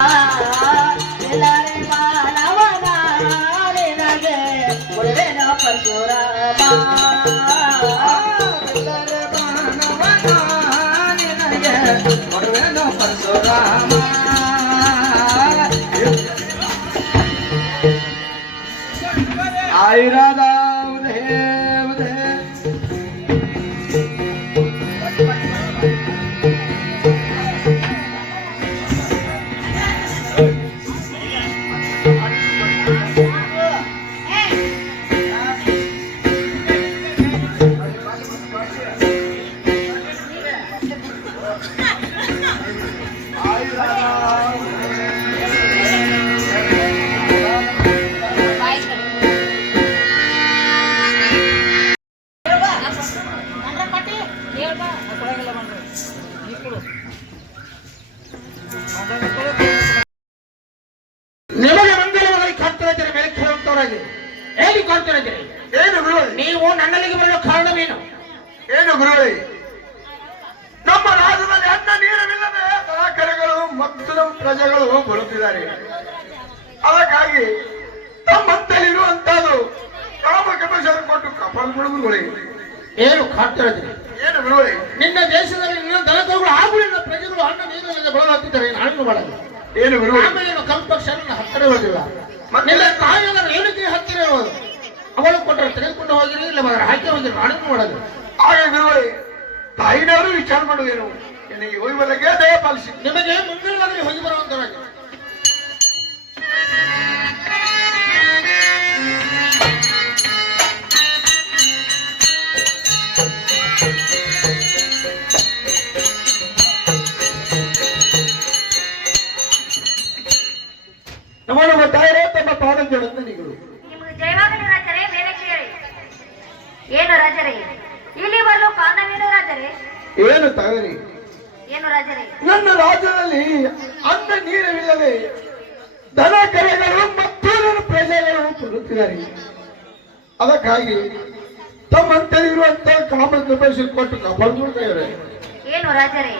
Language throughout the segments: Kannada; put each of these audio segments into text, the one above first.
ಎಲ್ಲರೆ ಮಾನವನ ನಿನಗೆ ಕೊಡುವೆನ ಪರಶುರಾಮ ಎಲ್ಲರೆ ಮಾನವನ ನಿನಗೆ ಕೊಡುವೆನ ಪರಶುರಾಮ ಆಯಿರದ ನಿಮಗೆ ಮಂಗಳವಾಗಿ ಕಾಣ್ತಾ ಇದ್ದೀರಿ, ಮೇಲೆ ಕೇಳುವಂತವರಾಗಿ ಹೇಗೆ ಕಾಣ್ತಾ ಇದ್ದೀರಿ? ಏನು ಗುರು, ನೀವು ನನ್ನಲ್ಲಿಗೆ ಬರಲು ಕಾರಣವೇನು? ಏನು ಗುರು, ನಮ್ಮ ರಾಜ್ಯದಲ್ಲಿ ಅನ್ನ ನೀರವಿಲ್ಲದೆ ದನಕರುಗಳು ಮತ್ತು ಪ್ರಜೆಗಳು ಬರುತ್ತಿದ್ದಾರೆ. ಅದಕ್ಕಾಗಿ ತಮ್ಮಂತಲ್ಲಿರುವಂತಹದ್ದು ಕಾಮಕಪೇಶ್ವರ ಕೊಟ್ಟು ಕಾಪಾಡಿಕೊಳ್ಳುವುದೇ. ಏನು ಕಾಣ್ತಾ ಇದ್ದೀರಿ? ಏನು ಗುರು, ನಿನ್ನ ದೇಶದಲ್ಲಿ ನಿನ್ನ ದನಕರುಗಳು ಹಾಗೂ ನಿನ್ನ ಪ್ರಜೆಗಳು ಅನ್ನ ನೀರಿನಲ್ಲಿ ಬಳಲಾಗ್ತಿದ್ದಾರೆ. ನಾನು ಮಾಡಲ್ಲ. ಏನು ಗುರು, ಆಮೇಲೆ ಕಲ್ಪಕ್ಷ ನನ್ನ ಹತ್ತಿರ ಇರೋದಿಲ್ಲ. ನಿನ್ನ ತಾಯಿಯ ಏನಕ್ಕೆ ಹತ್ತಿರ ಇರೋದು? ಅವಳು ಕೊಟ್ಟರೆ ತೆಗೆದುಕೊಂಡು ಹೋಗಿರಿ, ಇಲ್ಲ ಮಗರ ಹಾಕಿ ಹೋಗಿರಿ. ನಾನು ಮಾಡಲ್ಲ. ಹಾಗೆ ಗುರು, ತಾಯಿನವರು ವಿಚಾರ ಮಾಡುವೇನು? ನನಗೆ ಹೋಗಿ ಬರಲಿಕ್ಕೆ ದಯ ಪಾಲಿಸಿ. ನಿಮಗೆ ಮಂಗಳವಾಗಲಿ ಹೋಗಿ ಬರುವಂತರಾಗಿ ನಮ್ಮ ತಾಯಿರೇ ತಮ್ಮ ಪಾದಂಜಲಂದನಿಗಳು. ನಿಮಗೆ ಜಯವಾಗಲಿ ರಾಜರೇ. ಮೇಲೆ ಕೇಳಿ. ಏನು ರಾಜರೇ, ಇಲ್ಲಿ ಬರಲು ಕಾರಣವೇನು ರಾಜರೇ? ಏನು ತಾಯಿರಿ, ಏನು ರಾಜರೇ? ನನ್ನ ರಾಜ್ಯದಲ್ಲಿ ಅನ್ನ ನೀರವಿಲ್ಲದೆ ದನ ಕರೆಗಳು ಮತ್ತು ನನ್ನ ಪ್ರಜೆಗಳು ಬರುತ್ತಿದ್ದಾರೆ. ಅದಕ್ಕಾಗಿ ತಮ್ಮಂತಲ್ಲಿರುವಂತಹ ಕಾಮಕಪೇಶ್ವರ ಕೊಟ್ಟು ಕಾಪಾಡಿಕೊಳ್ತಾರೆ. ಏನು ರಾಜರೇ,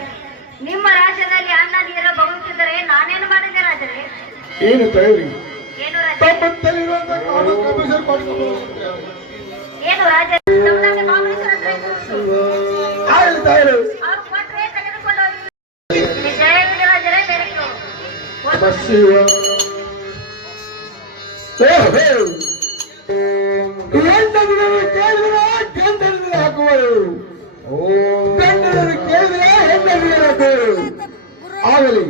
ನಿಮ್ಮ ರಾಜ್ಯದಲ್ಲಿ ಅನ್ನ ನೀರು ಬರುತ್ತಿದ್ದರೆ ನಾನೇನು ಮಾಡಿದೆ ರಾಜರೇ? ಏನು ತಾಯಿರಿ, ಏನು ರಾಜರೇ? ತಮ್ಮಂತಲ್ಲಿರುವಂತಹ ಕಾಮಕಪೇಶ್ವರ ಕೊಟ್ಟು ಏನು ರಾಜರೇ? ನಮ್ಮಲ್ಲಿ ಕಾಂಗ್ರೆಸ್ ಹತ್ರ ಇದ್ದು ಆಗಲಿ ತಾಯಿರು. ಅವ್ರು ಕೊಟ್ಟರೆ ತೆಗೆದುಕೊಂಡು ಹೋಗಿ. ನಿಮಗೆ ಜಯವಿದೆ ರಾಜರೇ. ಬೇರೆ ಕೇಳಿದ್ರೆ ಗಂಡನ ಹಾಕುವರು, ಗಂಡನರು ಕೇಳಿದ್ರೆ ಹೆಣ್ಣು ಆಗಲಿ.